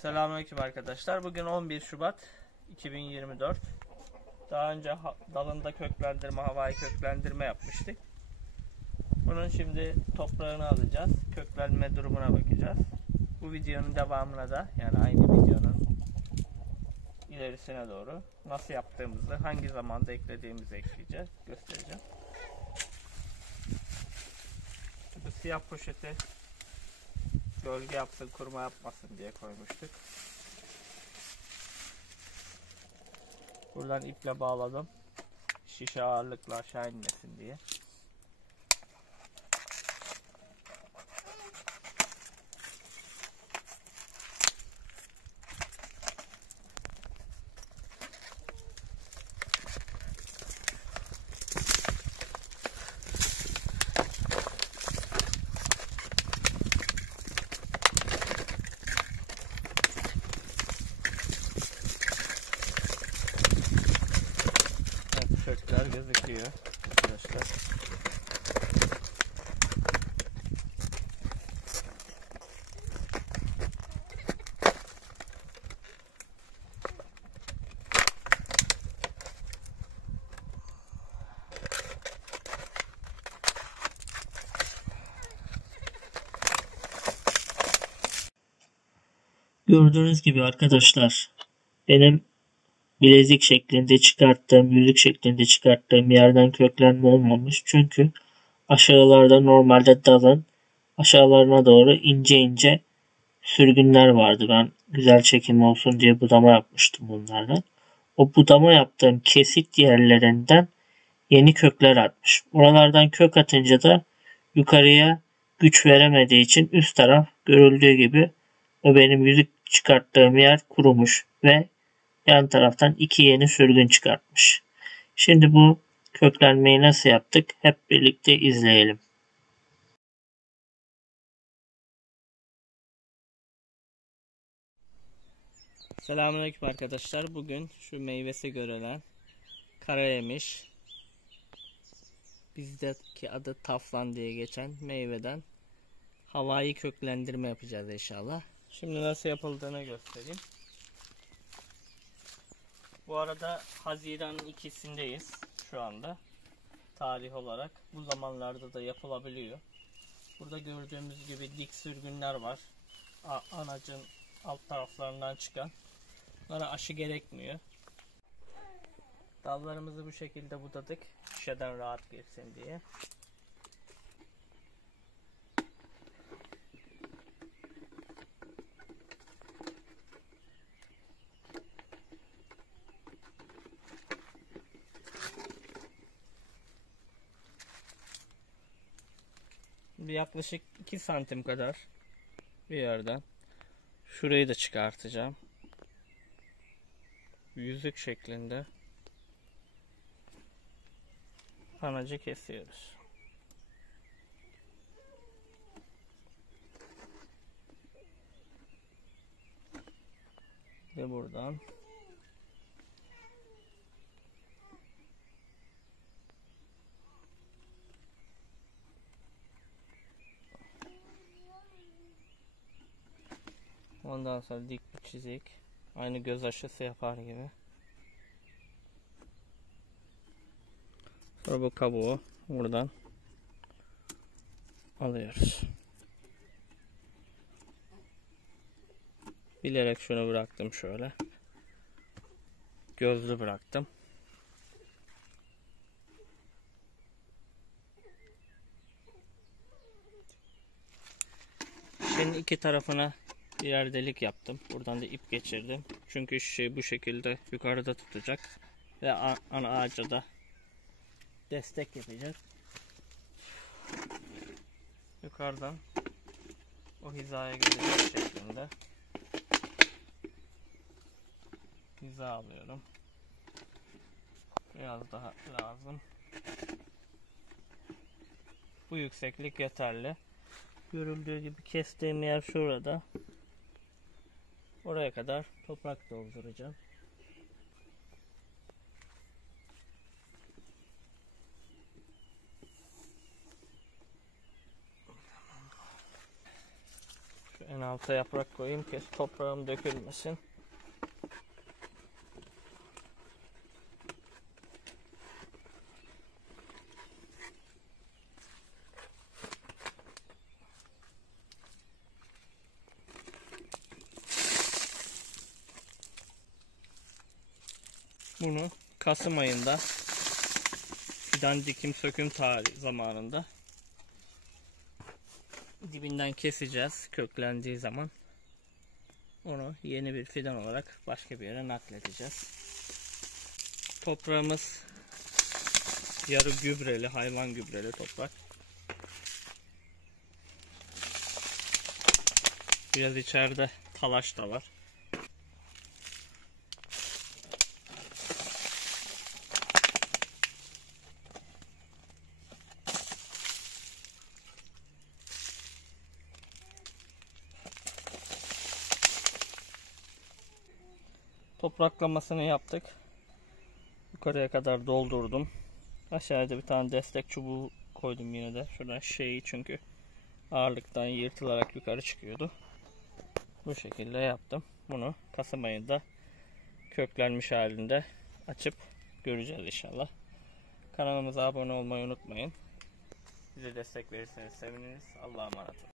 Selamünaleyküm arkadaşlar. Bugün 11 Şubat 2024. Daha önce dalında köklendirme, havai köklendirme yapmıştık. Bunun şimdi toprağını alacağız. Köklenme durumuna bakacağız. Bu videonun devamına da, yani aynı videonun ilerisine doğru nasıl yaptığımızı, hangi zamanda eklediğimizi ekleyeceğiz, göstereceğim. Bu siyah poşeti gölge yapsın, kuruma yapmasın diye koymuştuk. Buradan iple bağladım. Şişe ağırlıkla aşağı inmesin diye. Kökler gözüküyor arkadaşlar. Gördüğünüz gibi arkadaşlar, benim bilezik şeklinde çıkarttığım, yüzük şeklinde çıkarttığım yerden köklenme olmamış. Çünkü aşağılarda normalde dalın aşağılarına doğru ince ince sürgünler vardı. Ben güzel çekim olsun diye budama yapmıştım bunlardan. O budama yaptığım kesit yerlerinden yeni kökler atmış. Oralardan kök atınca da yukarıya güç veremediği için üst taraf görüldüğü gibi o benim yüzük çıkarttığım yer kurumuş ve yan taraftan iki yeni sürgün çıkartmış. Şimdi bu köklenmeyi nasıl yaptık? Hep birlikte izleyelim. Selamünaleyküm arkadaşlar. Bugün şu meyvesi görülen karayemiş, bizdeki adı taflan diye geçen meyveden havai köklendirme yapacağız inşallah. Şimdi nasıl yapıldığını göstereyim. Bu arada Haziran'ın ikisindeyiz şu anda. Tarih olarak bu zamanlarda da yapılabiliyor. Burada gördüğümüz gibi dik sürgünler var. Anacın alt taraflarından çıkan. Bunlara aşı gerekmiyor. Dallarımızı bu şekilde budadık. Şişeden rahat girsin diye. Bir yaklaşık 2 santim kadar bir yerden şurayı da çıkartacağım. Yüzük şeklinde anacı kesiyoruz. Ve buradan ondan sonra dik bir çizik, aynı göz aşısı yapar gibi. Sonra bu kabuğu buradan alıyoruz. Bilerek şunu bıraktım şöyle. Gözlü bıraktım. Şimdi iki tarafına birer delik yaptım. Buradan da ip geçirdim. Çünkü şişeyi bu şekilde yukarıda tutacak. Ve ana ağaca da destek yapacak. Yukarıdan o hizaya gelecek şeklinde hiza alıyorum. Biraz daha lazım. Bu yükseklik yeterli. Görüldüğü gibi kestiğim yer şurada. Oraya kadar toprak dolduracağım. En alta yaprak koyayım ki toprağım dökülmesin. Bunu Kasım ayında fidan dikim söküm tarihi zamanında dibinden keseceğiz köklendiği zaman. Onu yeni bir fidan olarak başka bir yere nakledeceğiz. Toprağımız yarı gübreli, hayvan gübreli toprak. Biraz içeride talaş da var. Topraklamasını yaptık. Yukarıya kadar doldurdum. Aşağıda bir tane destek çubuğu koydum yine de. Şuradan çünkü ağırlıktan yırtılarak yukarı çıkıyordu. Bu şekilde yaptım. Bunu Kasım ayında köklenmiş halinde açıp göreceğiz inşallah. Kanalımıza abone olmayı unutmayın. Bize destek verirseniz seviniriz. Allah'a emanet olun.